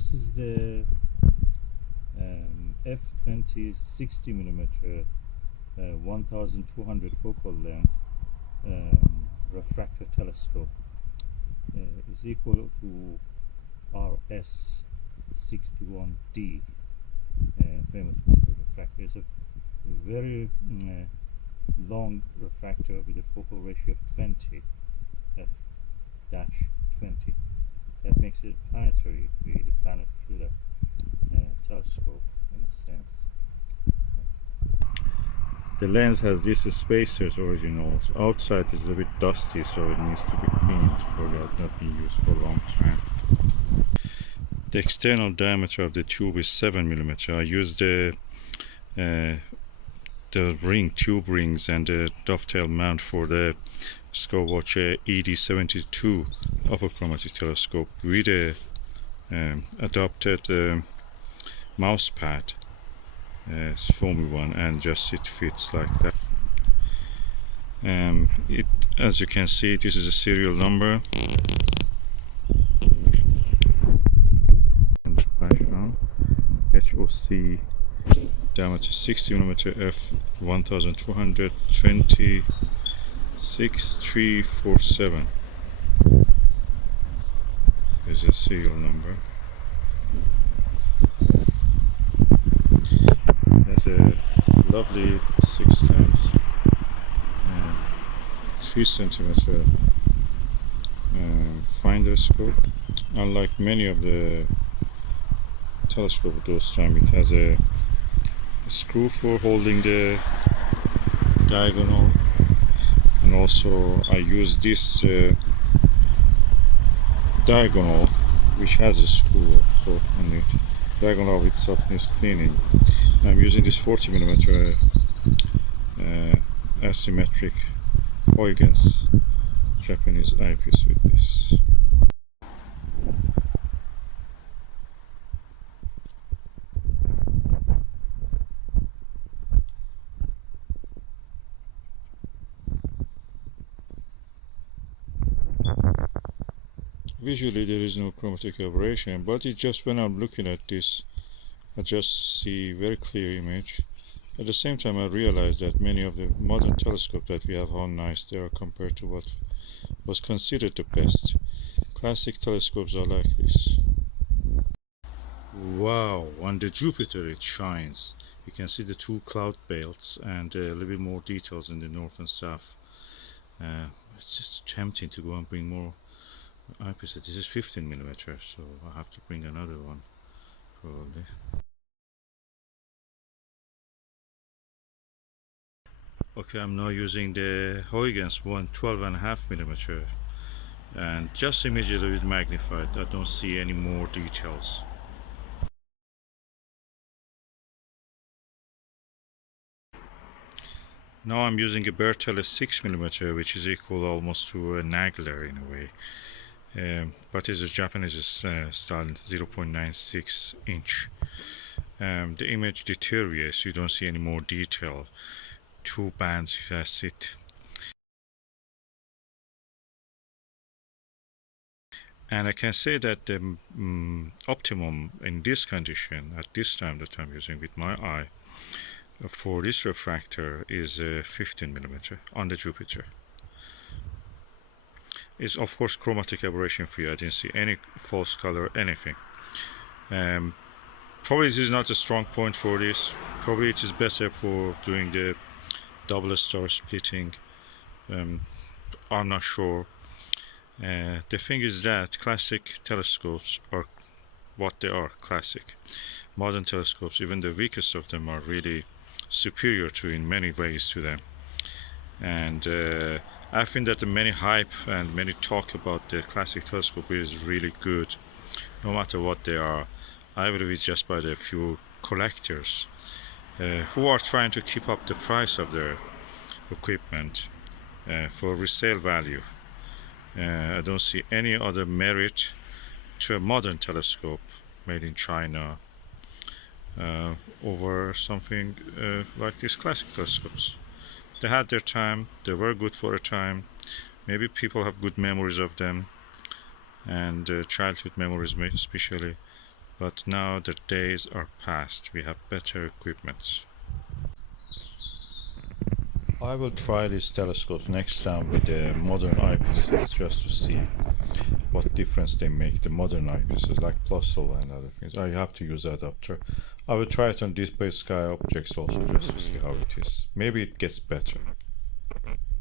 This is the F20 60mm 1200 focal length refractor telescope. Is equal to RS61-D, famous refractor. It's a very long refractor with a focal ratio of 20 f-20. That makes it planetary, really planet-killer telescope in a sense. The lens has these spacers originals. Outside is a bit dusty, so it needs to be cleaned. Probably has not been used for a long time. The external diameter of the tube is 7mm. I used the tube rings and the dovetail mount for the Skywatcher ED72 Apochromatic telescope with a adapted mouse pad. It's foamy one, and just it fits like that. As you can see, this is a serial number. And H.O.C. diameter 60mm f1200 6347 is a serial number. There's a lovely 6x 3cm finder scope. Unlike many of the telescope of those time, it has a screw for holding the diagonal, and also I use this diagonal which has a screw also on it. Diagonal of itself needs cleaning. I'm using this 40mm asymmetric Huygens Japanese eyepiece with this. Visually there is no chromatic aberration, but it just, when I'm looking at this, I just see very clear image. At the same time, I realize that many of the modern telescopes that we have, how nice they are compared to what was considered the best. Classic telescopes are like this. Wow, on the Jupiter it shines. You can see the two cloud belts and a little bit more details in the north and south. It's just tempting to go and bring more eyepieces. This is 15mm, so I have to bring another one probably. Okay, I'm now using the Huygens 12.5mm, and just immediately with magnified. I don't see any more details. Now I'm using a Bertele 6mm, which is equal almost to a Nagler in a way. But it's a Japanese style 0.96 inch. The image deteriorates, you don't see any more detail. Two bands, that's it. And I can say that the optimum in this condition at this time that I'm using with my eye for this refractor is 15mm on the Jupiter. It's of course chromatic aberration free. I didn't see any false color, anything. Probably this is not a strong point for this. Probably it is better for doing the double star splitting. I'm not sure. The thing is that classic telescopes are what they are, classic. Modern telescopes, even the weakest of them, are really superior to in many ways to them. And I think that the many hype and many talk about the classic telescope is really good, no matter what they are. I believe it's just by the few collectors who are trying to keep up the price of their equipment for resale value. I don't see any other merit to a modern telescope made in China over something like these classic telescopes. They had their time, they were good for a time. Maybe people have good memories of them, and childhood memories especially, but now the days are past. We have better equipment. I will try these telescopes next time with the modern eyepieces just to see what difference they make, the modern eyepieces like Plusle and other things. I have to use the adapter. I will try it on deep sky objects also just to see how it is. Maybe it gets better.